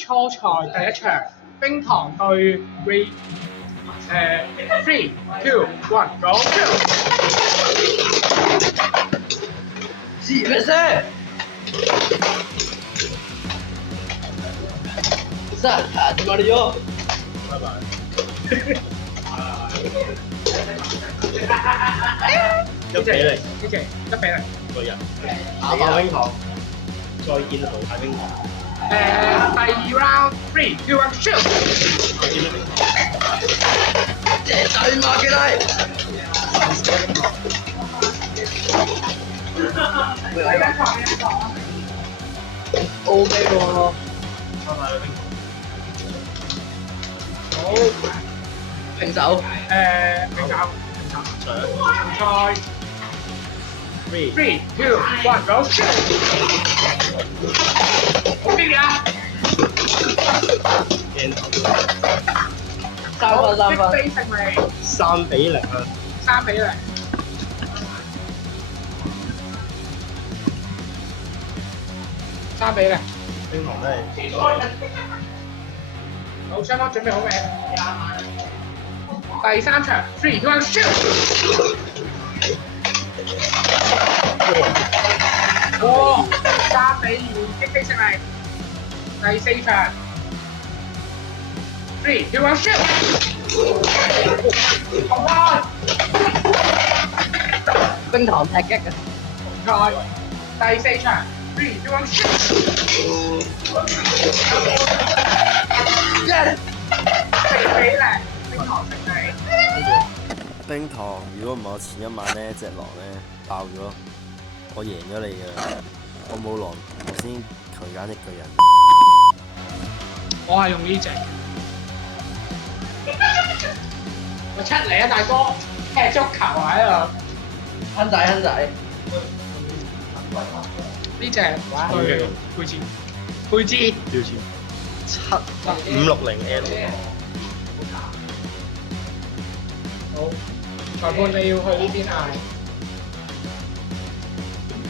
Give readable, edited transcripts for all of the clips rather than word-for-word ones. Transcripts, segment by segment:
初賽第一場，冰糖對 3、2、1 go！ Sí, me sé. Sa, te Mario. 拜拜。1比0，呢隻1比0。個人。打爆冰糖，再見淘汰冰糖。第2 round 3、2、1 shoot！ 這最麻嘅啦。O K 喎。拜拜冰糖。好，平手。平手。重賽。 3、 3、2、1 go shoot！ 好邊啊？鏡頭。3分。擊飛勝利。3比0啊！3比0。3比0。冰糖真係。好，雙方準備好未？第3場3、2、1 shoot！ 哇！3比2擊飛勝利。第4場3、2、1 shoot！ 重開。冰糖踢擊嘅。重賽。第4場3、2、1 shoot！ Yes！ 4比0，冰糖勝利。冰糖，如果唔係我前一晚呢隻狼呢爆咗，我贏咗你㗎啦！我冇狼，我先強姦一個人。我係用呢隻。我出嚟啊，大哥！踢足球啊喺度。亨仔。呢隻對配置。配置。標籤。7560L。好，裁判你要去呢邊嗌。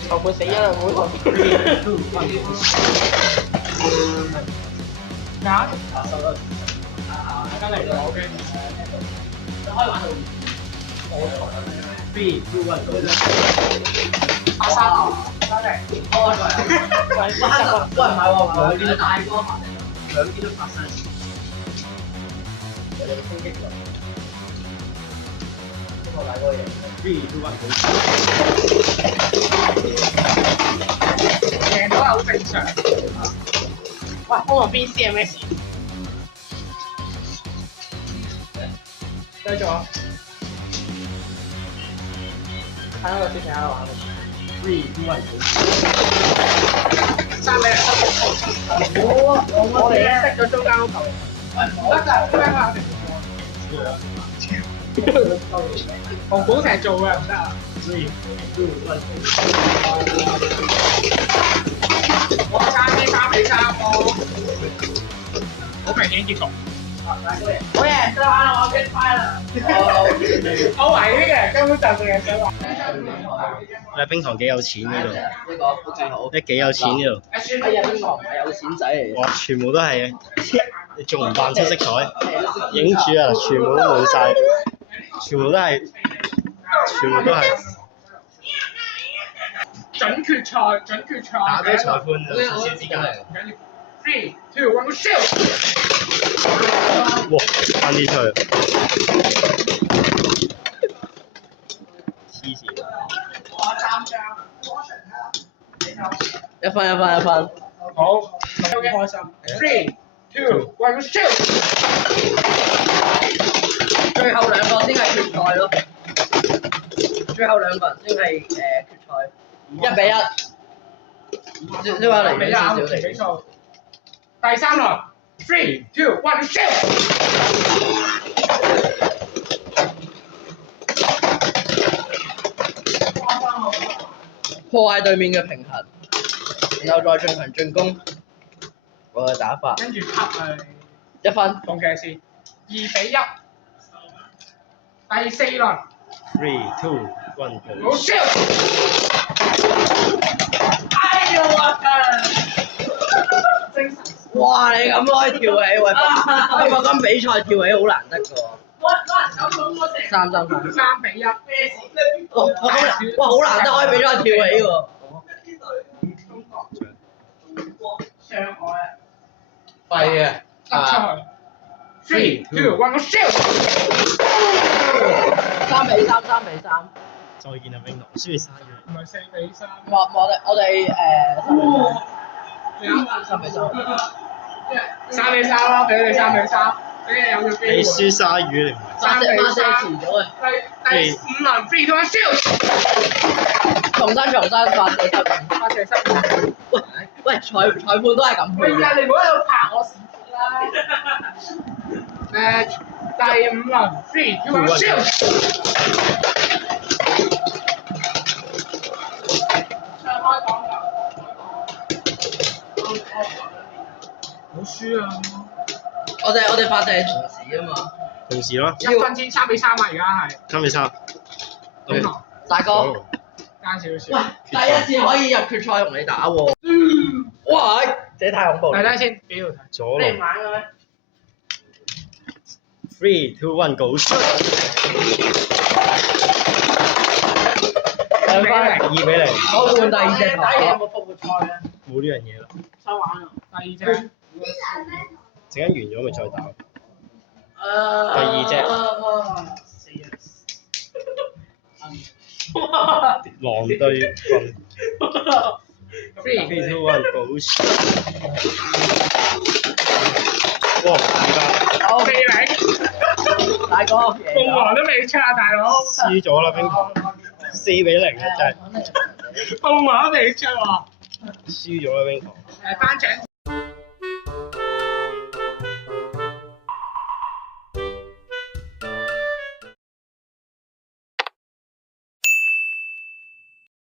裁判死啦！唔好裁判。揀。得嚟啦，OK。3、2、1對啦。阿三，翻嚟。喂，唔係喎，兩邊大波埋嚟，兩邊都發生。有個衝擊力。呢個大哥嘢。3、2、1對。贏到係好正常。喂，幫我邊 CMS？ 繼續啊！睇下個小朋友玩。3、2、1對。3比0。我哋咧識咗中間嗰球。唔得㗎，中間嗰球。紅寶成日做嘅唔得啊3、2、1對。我差啲3比3喎，好明顯結局。好嘢，得啦，我 get 翻啦。我懷疑呢個人根本就淨係想玩。冰糖幾有錢呢度？呢個最好。你幾有錢呢度？哎呀，冰糖唔係有錢仔嚟嘅。哇！全部都係，你仲唔扮出色彩？影住啊！全部都冇晒，全部都係。準決賽。打俾裁判就少少之間嚟。 3、2、1 shoot！ 哇！翻啲出去。黐線。一分。好，好開心。3、2、1 shoot！ 最後兩個先係決賽咯。最後兩個人先係決賽。1比1。少話嚟緊少少嚟。比數。第3輪，3、2、1 shoot！ 破壞對面嘅平衡，然後再進行進攻。我嘅打法。跟住 cut 係1分。共騎士2比1。第4輪。 3、2、1 好 shoot！ 哎呀我精神。哇！你咁可以跳起，喂！今日跟比賽跳起好難得㗎喎。3-3。3比1。哇！好難得可以比賽跳起喎。上海啊！廢啊！得出去。3, 2, 1, shoot！ 3比3，3比3。再見啊，冰糖，輸鯊魚。唔係4比3。我哋3比3。3比3咯，俾你3比3，俾你有個機會。你輸鯊魚你唔係？發射遲咗啊！第5輪3, 2, 1, shoot！ 重新發射失誤。發射失誤。喂，裁判都係咁喂，判嘅。你唔好喺度拍我屎忽啦！第5輪3, 2, 1, shoot！ 唱開講球。好輸啊！我哋發射係同時啊嘛。同時咯。 1分先3比3啊，而家係。3比3。冰糖。大哥，爭少少。喂，第一次可以入決賽同你打喎。哇！這太恐怖啦。睇睇先，俾佢睇。左龍你唔玩嘅咩？ 3, 2, 1, go shoot！ 2比0。 2比0。我換第二隻球。有冇復活賽啊？冇呢樣嘢啦。收玩啊！第2隻。陣間完咗咪再打。第二隻。狼對棍。3, 2, 1, go shoot！ 哇！200。4比0。大哥，鳳凰都未出啊，大佬。輸咗啦，冰糖。4比0啊，真係。鳳凰都未出喎。輸咗啦，冰糖。頒獎。